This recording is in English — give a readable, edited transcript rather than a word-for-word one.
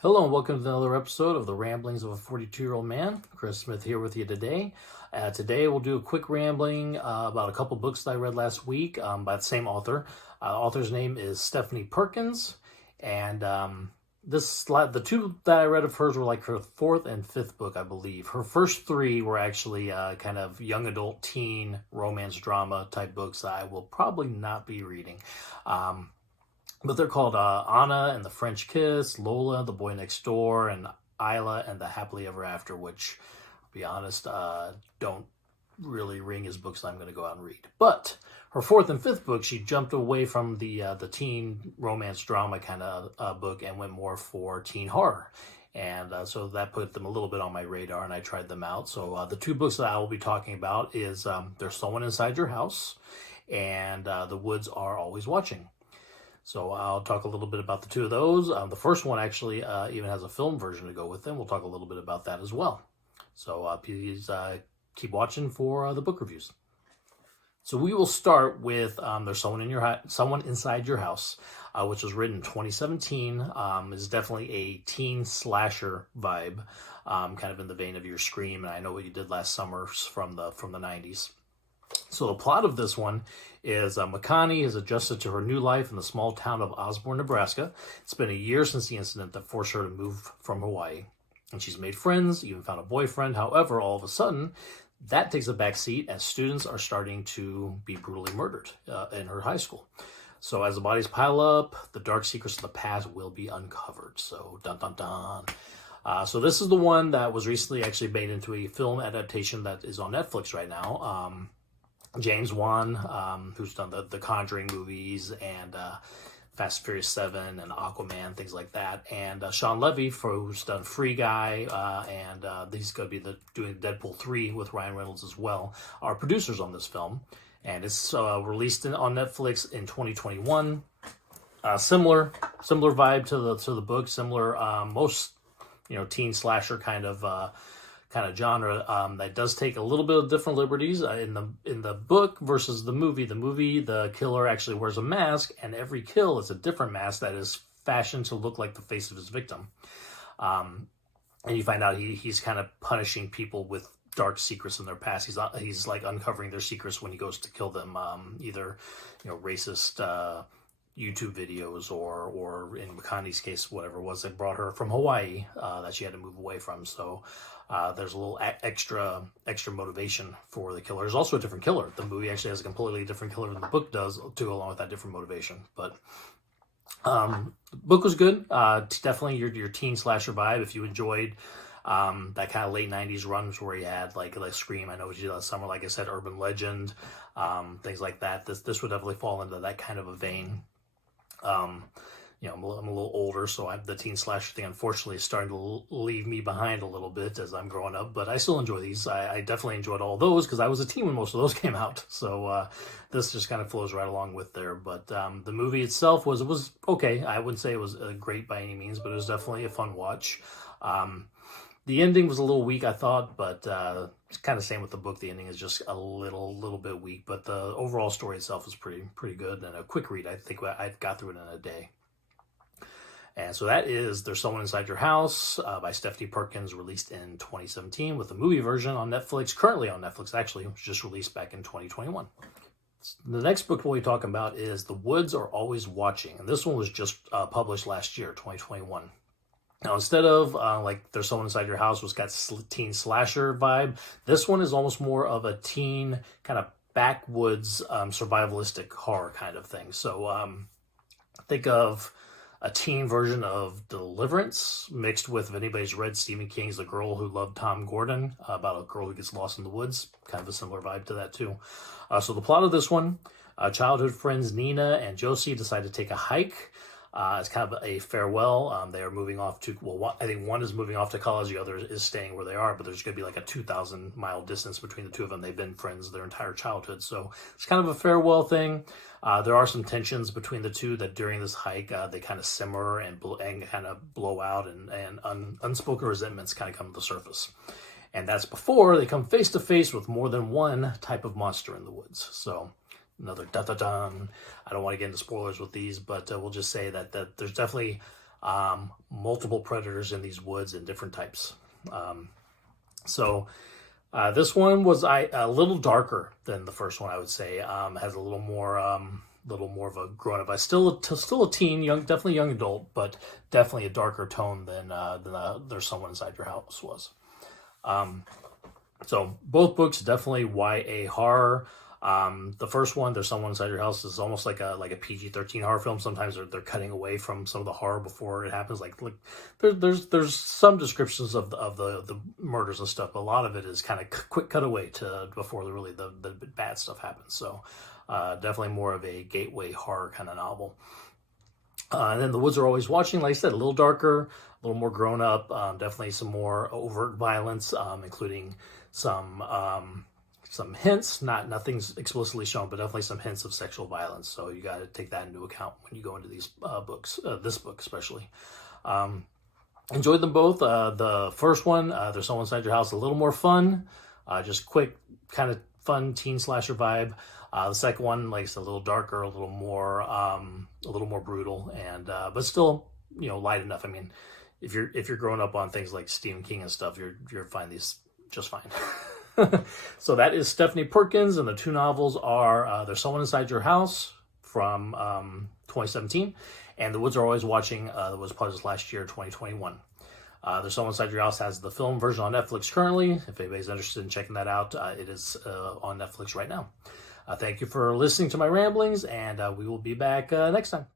Hello and welcome to another episode of the Ramblings of a 42-Year-Old Man. Chris Smith here with you today. Today we'll do a quick rambling about a couple books that I read last week by the same author. Author's name is Stephanie Perkins, and the two that I read of hers were like her fourth and fifth book, I believe. Her first three were actually kind of young adult teen romance drama type books that I will probably not be reading. But they're called Anna and the French Kiss, Lola, The Boy Next Door, and Isla and the Happily Ever After, which, I'll be honest, don't really ring as books that I'm going to go out and read. But her fourth and fifth book, she jumped away from the teen romance drama kind of book and went more for teen horror. And so that put them a little bit on my radar, and I tried them out. So the two books that I will be talking about is There's Someone Inside Your House and The Woods Are Always Watching. So I'll talk a little bit about the two of those. The first one actually even has a film version to go with them. We'll talk a little bit about that as well. So please keep watching for the book reviews. So we will start with There's Someone Inside Your House, which was written in 2017. Is definitely a teen slasher vibe, kind of in the vein of your Scream, and I Know What You Did Last Summer from the 90s. So the plot of this one is Makani has adjusted to her new life in the small town of Osborne, Nebraska. It's been a year since the incident that forced her to move from Hawaii. And she's made friends, even found a boyfriend. However, all of a sudden, that takes a back seat as students are starting to be brutally murdered in her high school. So as the bodies pile up, the dark secrets of the past will be uncovered. So dun dun dun. So this is the one that was recently actually made into a film adaptation that is on Netflix right now. James Wan, who's done the Conjuring movies and Fast and Furious 7 and Aquaman, things like that. And Sean Levy, who's done Free Guy, and he's going to be doing Deadpool 3 with Ryan Reynolds as well, are producers on this film. And it's released on Netflix in 2021. Similar vibe to the book, similar most teen slasher kind of genre that does take a little bit of different liberties in the book versus the movie. The movie, the killer actually wears a mask, and every kill is a different mask that is fashioned to look like the face of his victim. And you find out he's kind of punishing people with dark secrets in their past. He's like uncovering their secrets when he goes to kill them, either racist YouTube videos or in Makani's case, whatever it was that brought her from Hawaii that she had to move away from. So there's a little extra motivation for the killer. There's also a different killer. The movie actually has a completely different killer than the book does, too, along with that different motivation. But the book was good. Definitely your teen slasher vibe. If you enjoyed that kind of late 90s runs where you had like Scream, I Know What You Did Last Summer, like I said, Urban Legend, things like that. This would definitely fall into that kind of a vein. I'm a little older, so the teen slasher thing, unfortunately, is starting to leave me behind a little bit as I'm growing up, but I still enjoy these. I definitely enjoyed all those because I was a teen when most of those came out, so this just kind of flows right along with there. But the movie itself was okay. I wouldn't say it was great by any means, but it was definitely a fun watch. The ending was a little weak, I thought, but it's kind of same with the book. The ending is just a little bit weak, but the overall story itself is pretty good and a quick read. I think I got through it in a day. And so that is There's Someone Inside Your House by Stephanie Perkins, released in 2017 with a movie version on Netflix, currently on Netflix, actually. It was just released back in 2021. The next book we'll be talking about is The Woods Are Always Watching, and this one was just published last year, 2021. Now, instead of like There's Someone Inside Your House, which got teen slasher vibe, this one is almost more of a teen kind of backwoods survivalistic horror kind of thing. So think of a teen version of Deliverance mixed with, if anybody's read Stephen King's The Girl Who Loved Tom Gordon, about a girl who gets lost in the woods. Kind of a similar vibe to that too. So the plot of this one, childhood friends Nina and Josie decide to take a hike. It's kind of a farewell. They are moving off to, I think one is moving off to college, the other is staying where they are, but there's going to be like a 2,000-mile distance between the two of them. They've been friends their entire childhood, so it's kind of a farewell thing. There are some tensions between the two that during this hike, they kind of simmer and kind of blow out, and unspoken resentments kind of come to the surface. And that's before they come face to face with more than one type of monster in the woods. So another da-da-dun. I don't want to get into spoilers with these, but we'll just say that there's definitely multiple predators in these woods and different types. This one was a little darker than the first one, I would say. Has a little more of a grown up. Still a teen, definitely young adult, but definitely a darker tone than There's Someone Inside Your House was. So both books definitely YA horror. The first one, There's Someone Inside Your House, is almost like a PG-13 horror film. Sometimes they're cutting away from some of the horror before it happens. Like there's some descriptions of the murders and stuff, but a lot of it is kind of quick cutaway to before the bad stuff happens. So definitely more of a gateway horror kind of novel. And then The Woods Are Always Watching, like I said, a little darker, a little more grown up, definitely some more overt violence, including some hints, nothing's explicitly shown, but definitely some hints of sexual violence. So you got to take that into account when you go into these books, this book especially. Enjoyed them both. The first one, There's Someone Inside Your House, a little more fun, just quick, kind of fun teen slasher vibe. The second one, like I said, a little darker, a little more brutal, and but still, light enough. I mean, if you're growing up on things like Stephen King and stuff, you're find these just fine. So that is Stephanie Perkins, and the two novels are There's Someone Inside Your House from 2017, and The Woods Are Always Watching that was published last year, 2021. There's Someone Inside Your House has the film version on Netflix currently. If anybody's interested in checking that out, it is on Netflix right now. Thank you for listening to my ramblings, and we will be back next time.